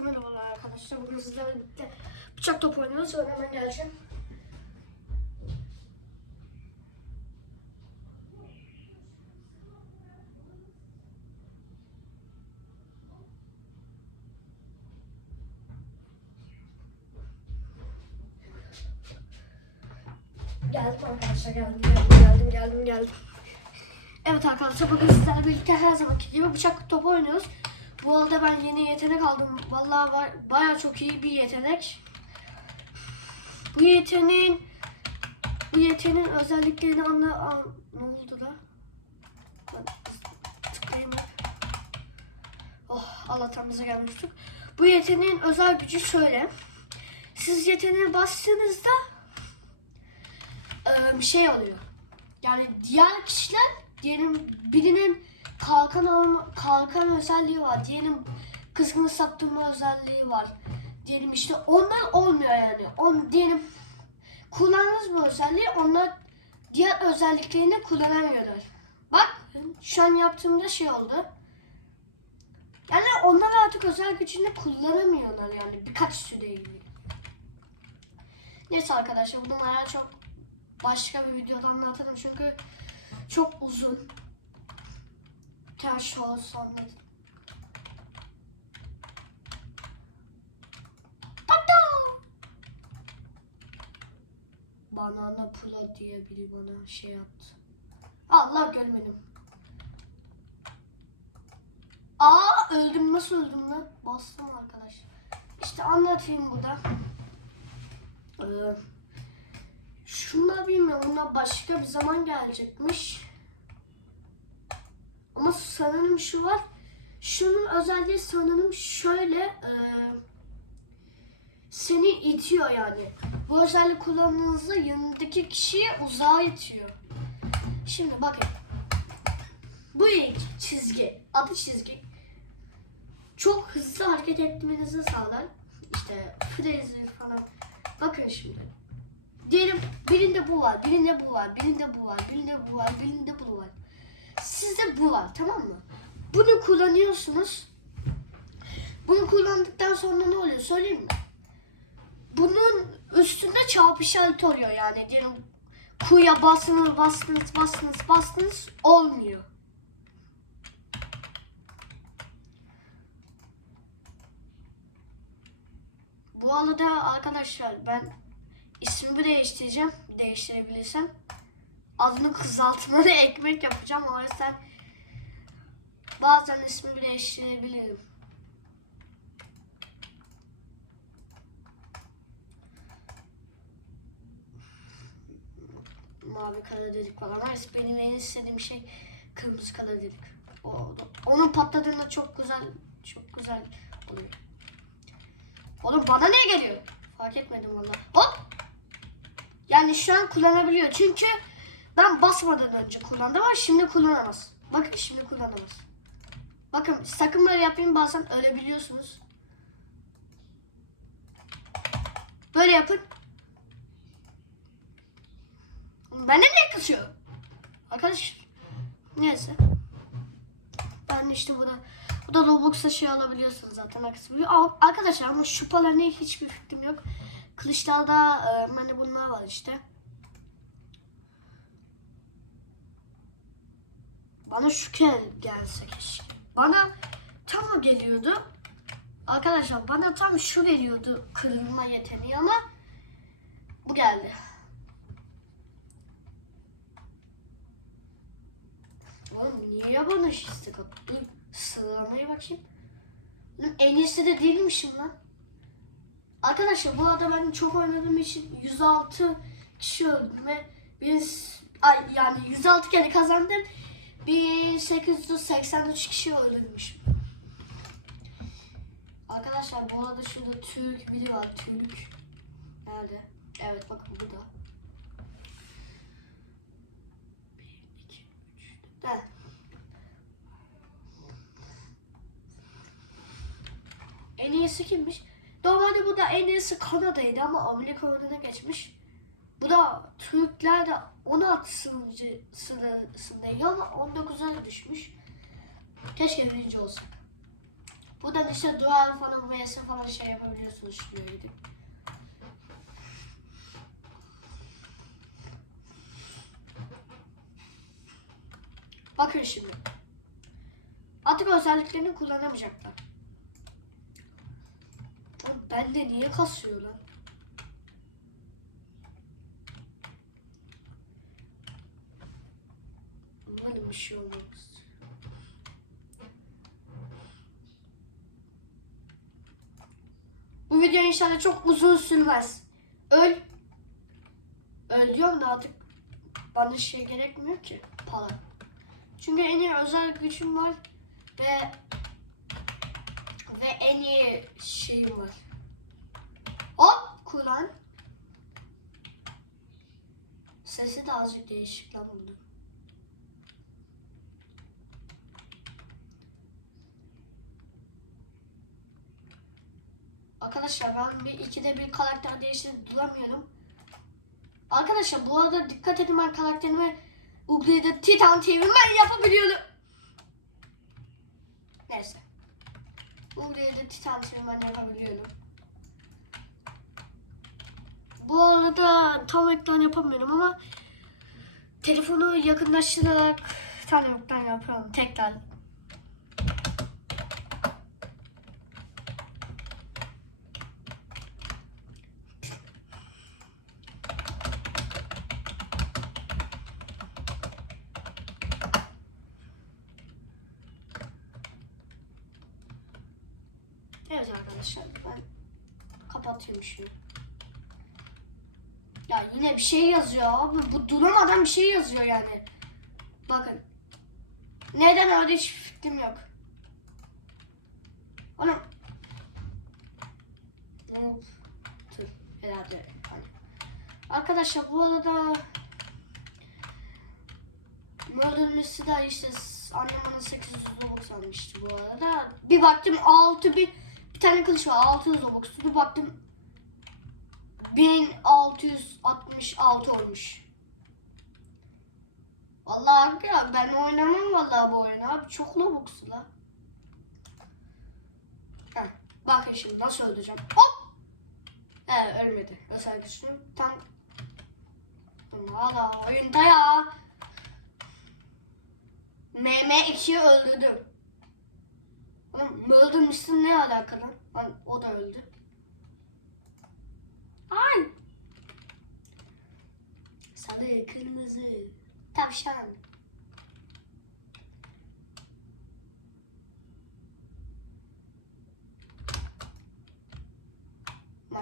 Merhabalar arkadaşlar. Bugün sizlerle birlikte bıçak topu oynuyoruz. Sonra hemen geleceğim. Geldim geldim geldim geldim geldim geldim. Evet arkadaşlar bugün sizlerle birlikte her zamanki gibi bıçak topu oynuyoruz. Bu arada ben yeni yetenek aldım. Vallahi var, baya çok iyi bir yetenek. Bu yeteneğin bu yeteneğin özelliklerini anla an, ne oldu da? Tıklayayım. Oh Allah'tan bize gelmiştik. Bu yeteneğin özel gücü şöyle. Siz yeteneğe bastığınızda bir şey oluyor. Yani diğer kişiler diyelim birinin kalkan alma, kalkan özelliği var. Diyelim kızgın saptırma özelliği var. Diyelim işte onlar olmuyor yani. On, diyelim kullandığınız bu özelliği onlar diğer özelliklerini kullanamıyorlar. Bak şu an yaptığımda şey oldu. Yani onlar artık özel gücünü kullanamıyorlar yani birkaç süreyle. Neyse arkadaşlar bunları çok başka bir videoda anlatırım çünkü çok uzun. Şahıs anladım. Pata! Banana pula diye biri bana şey yaptı. Allah görmedim. Aa öldüm nasıl öldüm lan? Bastım arkadaş. İşte anlatayım burada. Ee, şunlar bilmiyorum. Bunlar başka bir zaman gelecekmiş. Ama sanırım şu var. Şunun özelliği sanırım şöyle e, seni itiyor yani. Bu özellik kullandığınızda yanındaki kişiyi uzağa itiyor. Şimdi bakın. Bu ilk çizgi, adı çizgi. Çok hızlı hareket etmenizi sağlar. İşte freezer falan. Bakın şimdi. Diyelim birinde bu var, birinde bu var, birinde bu var, birinde bu var, birinde bu var. Sizde bu var tamam mı? Bunu kullanıyorsunuz. Bunu kullandıktan sonra ne oluyor söyleyeyim mi? Bunun üstünde çarpı işareti oluyor yani. Diyelim kuya bastınız, bastınız, bastınız, bastınız olmuyor. Bu arada arkadaşlar ben ismimi değiştireceğim. Değiştirebilirsem. Adını kızaltmalı ekmek yapacağım. O yüzden bazen ismimi değiştirebilirim. Mavi kara dedik falan. Hayır, benim en istediğim şey kırmızı kara dedik. O, onun patladığında çok güzel çok güzel oluyor. Oğlum bana ne geliyor? Fark etmedim valla. Hop! Yani şu an kullanabiliyor. Çünkü ben basmadan önce kullandım ama şimdi kullanamaz. Bakın şimdi kullanamaz. Bakın sakın böyle yapayım bazen ölebiliyorsunuz. Böyle yapın. Ben ne kısıyor? Arkadaş. Neyse. Ben işte burada bu da Roblox'a şey alabiliyorsunuz zaten. Arkadaşlar ama şu ne hiçbir fikrim yok. Kılıçlarda e, hani bunlar var işte. Bana şu gel gelse keşke. Bana tam o geliyordu. Arkadaşlar bana tam şu geliyordu kırılma yeteneği ama bu geldi. Oğlum niye bana attı? Dur sıralamaya bakayım. Lan en iyisi de değilmişim lan. Arkadaşlar bu arada ben çok oynadığım için 106 kişi öldüm ve biz ay, yani 106 kere kazandım. 1883 kişi öldürmüşüm. Arkadaşlar bu arada şurada Türk biri var. Türk. Nerede? Evet bakın burada. 1, 2, 3, 4. En iyisi kimmiş? Normalde bu da en iyisi Kanada'ydı ama Amerika önüne geçmiş. Bu da Türkler de 16 sınırcı sırasındaydı ama 19'a düşmüş. Keşke birinci olsa. Buradan işte dual falan vs falan şey yapabiliyorsunuz şuraya gidip. Bakın şimdi. Artık özelliklerini kullanamayacaklar. Lan Bende niye kasıyor lan? Bir şey olmaz. Bu video inşallah çok uzun sürmez. Öl. Öl diyorum da artık bana şey gerekmiyor ki. Para. Çünkü en iyi özel gücüm var ve ve en iyi şeyim var. Hop kullan. Sesi de azıcık değişik lan oldu. Arkadaşlar ben bir ikide bir karakter değiştirip duramıyorum. Arkadaşlar bu arada dikkat edin ben karakterimi Ugli'de Titan TV'den yapabiliyorum. Neyse. Ugli'de Titan TV'den yapabiliyorum. Bu arada tam ekran yapamıyorum ama telefonu yakınlaştırarak tam ekran yapıyorum tekrar. Evet arkadaşlar ben kapatıyorum şunu. Ya yine bir şey yazıyor abi. Bu duramadan bir şey yazıyor yani. Bakın. Neden öyle hiç fikrim yok. Oğlum. Tır. Herhalde. Hani. Arkadaşlar bu arada Murder Mystery'da işte annem bana 800 Robux almıştı bu arada. Bir baktım 6000 bir tane kılıç var 600 Robux. Bir baktım 1666 olmuş. Vallahi abi ya ben oynamam vallahi bu oyunu abi çok Robux'u la. Bakın şimdi nasıl öldüreceğim. Hop! He ölmedi. Özel güçlüyüm. Tam Hala oyunda ya. MM2'yi öldürdüm. Oğlum öldürmüşsün ne alakalı? Lan o da öldü. Ay. Sarı, kırmızı, tavşan.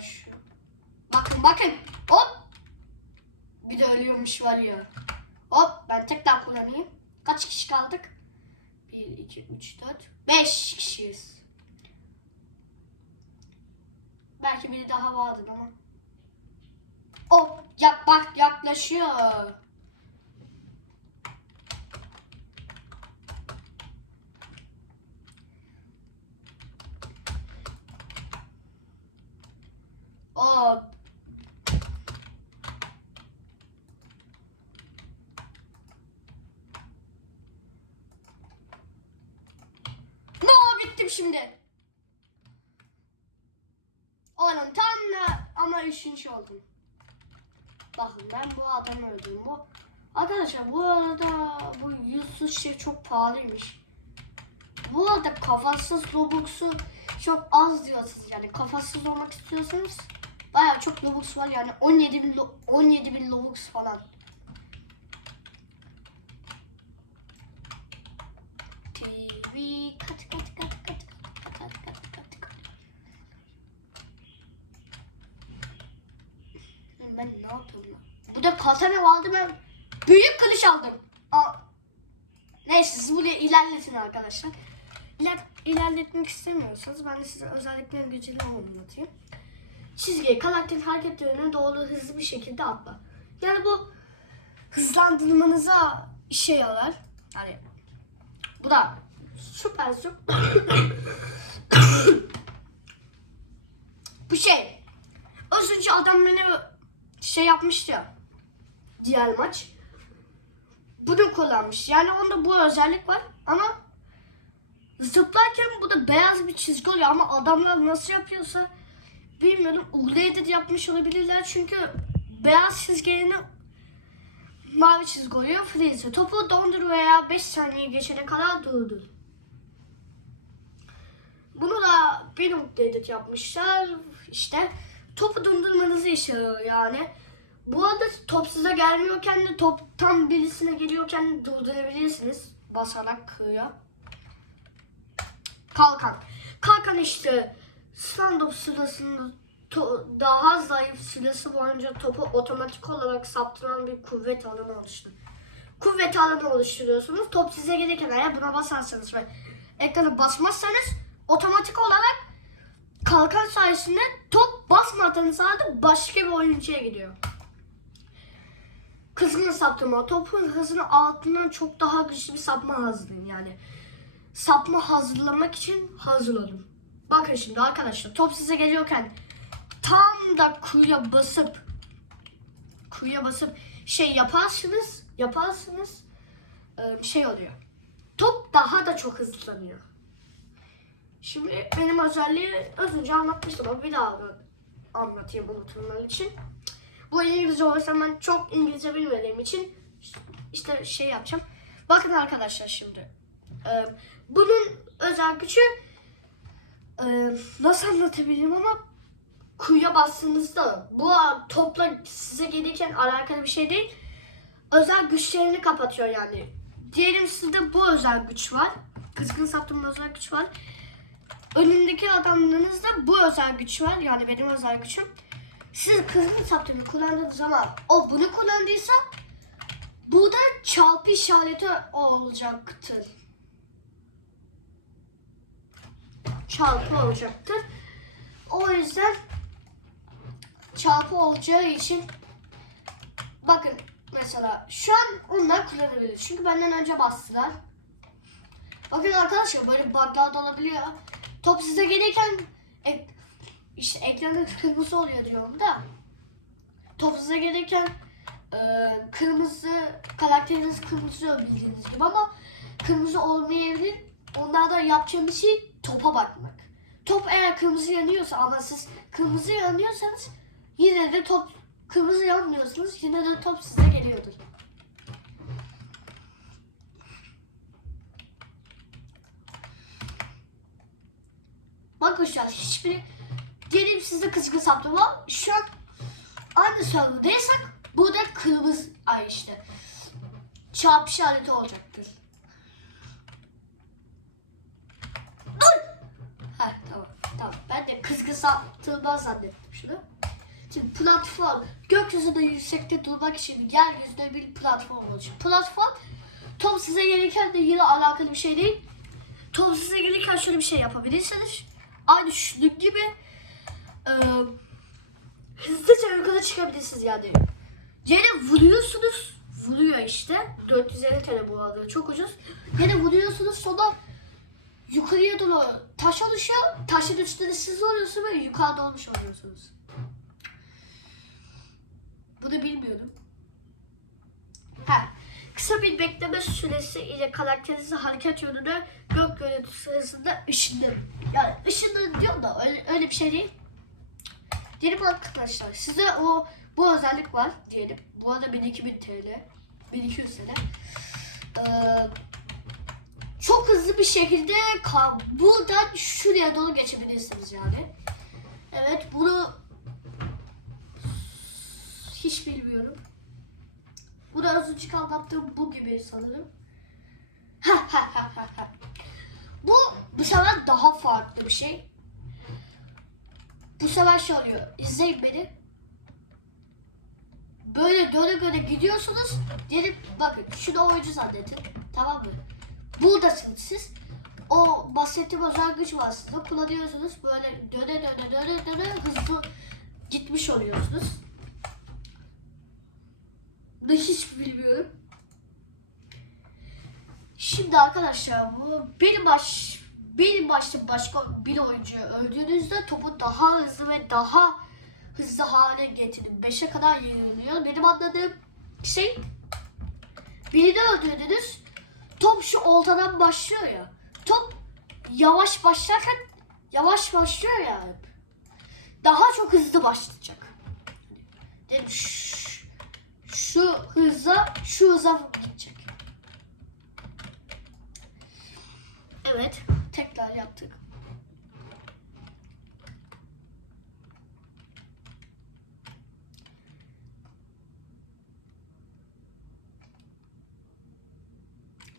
Şu. Bakın bakın. Hop. Bir de ölüyormuş var ya. Hop ben tekrar kullanayım. Kaç kişi kaldık? 1, 2, 3, 4, 5 kişiyiz. Belki biri daha vardır ama. Oh ya bak yaklaşıyor. Oh. No bittim şimdi. Oğlum tam da ama üçüncü oldum. Bakın ben bu adamı öldürdüm. Bu Arkadaşlar bu arada bu yüzsüz şey çok pahalıymış. Bu arada kafasız Robux'u çok az diyorsunuz yani kafasız olmak istiyorsanız bayağı çok Robux var yani 17 bin, lo- 17 bin Robux falan. TV kat kat kat kat kat kat. Ben ne yapıyorum lan? Burada katana vardı ben büyük kılıç aldım. Aa. Neyse siz buraya ilerletin arkadaşlar. İler, ilerletmek istemiyorsanız ben de size özelliklerin gücünü anlatayım. Çizgiye karakterin hareketlerine doğru hızlı bir şekilde atla. Yani bu hızlandırmanıza işe yarar. Yani bu da süper süper. bu şey. Az önce adam beni şey yapmıştı ya. Diğer maç. Bunu kullanmış. Yani onda bu özellik var ama zıplarken bu da beyaz bir çizgi oluyor ama adamlar nasıl yapıyorsa bilmiyorum. Uğurlu yapmış olabilirler çünkü beyaz çizgilerini mavi çizgi oluyor. Freeze. Topu dondur veya 5 saniye geçene kadar durdur. Bunu da bir edit yapmışlar. İşte topu dondurmanızı işliyor yani. Bu arada top size gelmiyorken de top tam birisine geliyorken de durdurabilirsiniz. Basarak kıyıya. Kalkan. Kalkan işte stand-up sırasında daha zayıf süresi boyunca topu otomatik olarak saptıran bir kuvvet alanı oluşturur. Kuvvet alanı oluşturuyorsunuz. Top size gelirken eğer buna basarsanız ve ekranı basmazsanız otomatik olarak kalkan sayesinde top basmadığınız halde başka bir oyuncuya gidiyor. Kızgın saptırma. Topun hızını altından çok daha güçlü bir sapma hazırlayın yani. Sapma hazırlamak için hazır olun. Bakın şimdi arkadaşlar top size geliyorken tam da kuyuya basıp kuyuya basıp şey yaparsınız yaparsınız şey oluyor. Top daha da çok hızlanıyor. Şimdi benim özelliği az önce anlatmıştım ama bir daha anlatayım unutanlar için. Bu İngilizce olursa ben çok İngilizce bilmediğim için işte şey yapacağım. Bakın arkadaşlar şimdi. Ee, bunun özel gücü e, nasıl anlatabilirim ama kuyuya bastığınızda bu topla size gelirken alakalı bir şey değil. Özel güçlerini kapatıyor yani. Diyelim sizde bu özel güç var. Kızgın saptırma özel güç var. Önündeki adamlarınızda bu özel güç var. Yani benim özel gücüm. Siz kızgın saptırmayı kullandığınız zaman o bunu kullandıysa burada çarpı işareti olacaktır. Çarpı olacaktır. O yüzden çarpı olacağı için bakın mesela şu an onlar kullanabilir. Çünkü benden önce bastılar. Bakın arkadaşlar böyle bug'lar da olabiliyor. Top size gelirken ek, işte ekranda kırmızı oluyor diyorum da. Top size gelirken e, kırmızı karakteriniz kırmızı bildiğiniz gibi ama kırmızı olmayabilir. Onlardan yapacağım şey topa bakmak. Top eğer kırmızı yanıyorsa ama siz kırmızı yanıyorsanız yine de top kırmızı yanmıyorsunuz yine de top size geliyordur. An hiçbiri diyelim sizde kızgın saptama şu an aynı serverdaysak burada kırmızı ay işte çarpı işareti olacaktır. Dur! Ha tamam tamam ben de kızgın saptırma zannettim şunu. Şimdi platform gökyüzünde yüksekte durmak için yeryüzünde bir platform oluşuyor. Platform top size gelirken de yine alakalı bir şey değil. Top size gelirken şöyle bir şey yapabilirsiniz. Aynı şunun gibi e, hızlıca yukarı çıkabilirsiniz yani. Yere vuruyorsunuz. Vuruyor işte. 450 TL bu arada çok ucuz. Yere vuruyorsunuz sonra yukarıya doğru taş oluşuyor. Taşın üstünde siz oluyorsunuz ve yukarıda olmuş oluyorsunuz. Bunu bilmiyordum. Ha, kısa bir bekleme süresi ile karakterinizin hareket yönünü gök görüntüsü sırasında ışınlanın. Yani ışınlanın diyor da öyle, öyle bir şey değil. Diyelim arkadaşlar size o bu özellik var diyelim. Bu arada 1200 TL. 1200 TL. Ee, çok hızlı bir şekilde buradan şuraya doğru geçebilirsiniz yani. Evet bunu hiç bilmiyorum. Bu da az önce anlattığım bu gibi sanırım. bu bu sefer daha farklı bir şey. Bu sefer şey oluyor. İzleyin beni. Böyle döne döne gidiyorsunuz. Diyelim bakın şunu oyuncu zannedin. Tamam mı? Buradasınız siz. O bahsettiğim özel güç vasıtasıyla kullanıyorsunuz. Böyle döne döne döne döne hızlı gitmiş oluyorsunuz. Bunu hiç bilmiyorum. Şimdi arkadaşlar bu benim baş benim başta başka bir oyuncu öldüğünüzde topu daha hızlı ve daha hızlı hale getirin. 5'e kadar yayılıyor. Benim anladığım şey birini öldürdünüz. Top şu oltadan başlıyor ya. Top yavaş başlarken yavaş başlıyor ya hep. Daha çok hızlı başlayacak. Dedim şu, şu hıza şu hıza gidecek. Evet tekrar yaptık.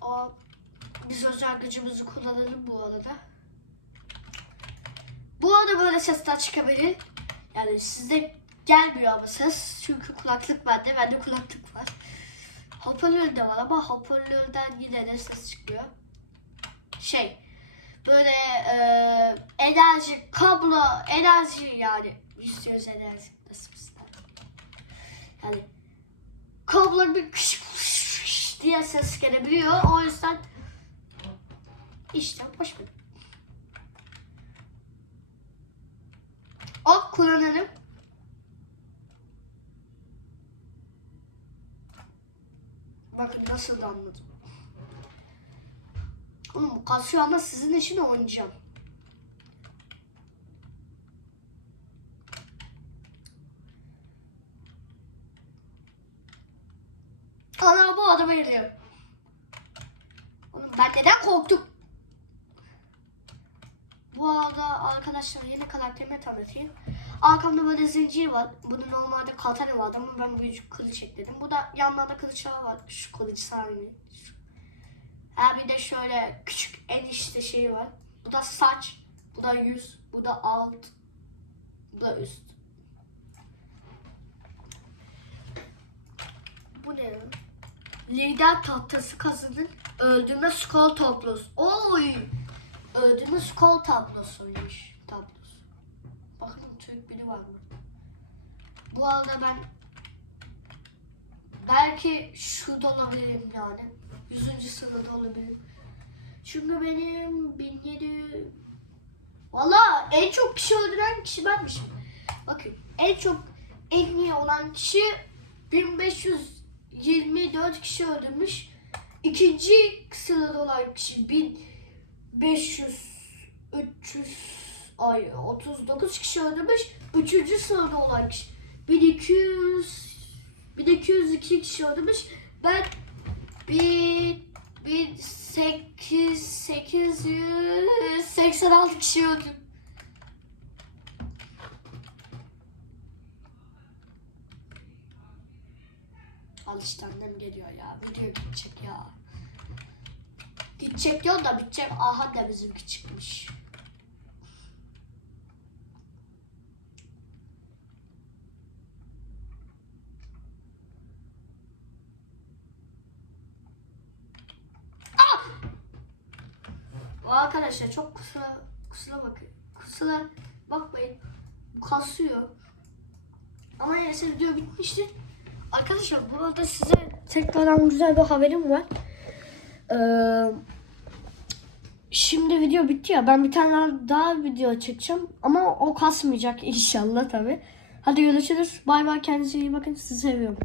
O biz özel gücümüzü kullanalım bu arada. Bu arada böyle sesler çıkabilir. Yani size gelmiyor ama ses. Çünkü kulaklık bende. Bende kulaklık var. Hoparlör de var ama hoparlörden yine de ses çıkıyor. Şey böyle e, enerji, kablo, enerji yani istiyoruz enerji nasıl. Yani kablo bir kış diye ses gelebiliyor. O yüzden işte boş ver. Ok kullanalım. Bakın nasıl da anladım. Oğlum kasıyor ama sizin için oynayacağım. Ana bu adama geliyor. Oğlum ben neden korktum? Bu arada arkadaşlar yeni karakterimi tanıtayım. Arkamda böyle zincir var. Bunun normalde katana vardı ama ben büyücü kılıç ekledim. Bu da yanlarda kılıçlar var. Şu kılıç. Şu. Ha bir de şöyle küçük enişte şeyi var. Bu da saç. Bu da yüz. Bu da alt. Bu da üst. Bu ne? Lider tahtası kazanın. Öldürme skor tablosu. Oy! Öldürme skor tablosuymuş. Tablosu. Bakın Türk biri var mı? Bu arada ben belki şurada olabilirim yani. Yüzüncü sırada olabilirim. Çünkü benim 1700 Valla en çok kişi öldüren kişi benmişim. Bakın en çok en iyi olan kişi 1524 kişi öldürmüş. İkinci sırada olan kişi 1500 300 ay 39 kişi öldürmüş. Üçüncü sırada olan kişi 1200 1202 kişi öldürmüş. Ben 1 1800 886 kişi öldüm. Al işte annem geliyor ya. Video gidecek ya. Gidecek diyor da bitecek. Aha da bizimki çıkmış. Bu arkadaşlar çok kusura kusura bakın. Kusura bakmayın. Kasıyor. Ama neyse video bitmiştir. Arkadaşlar bu arada size tekrardan güzel bir haberim var. Ee, şimdi video bitti ya. Ben bir tane daha video çekeceğim. Ama o kasmayacak inşallah tabi. Hadi görüşürüz. Bay bay kendinize iyi bakın. Sizi seviyorum.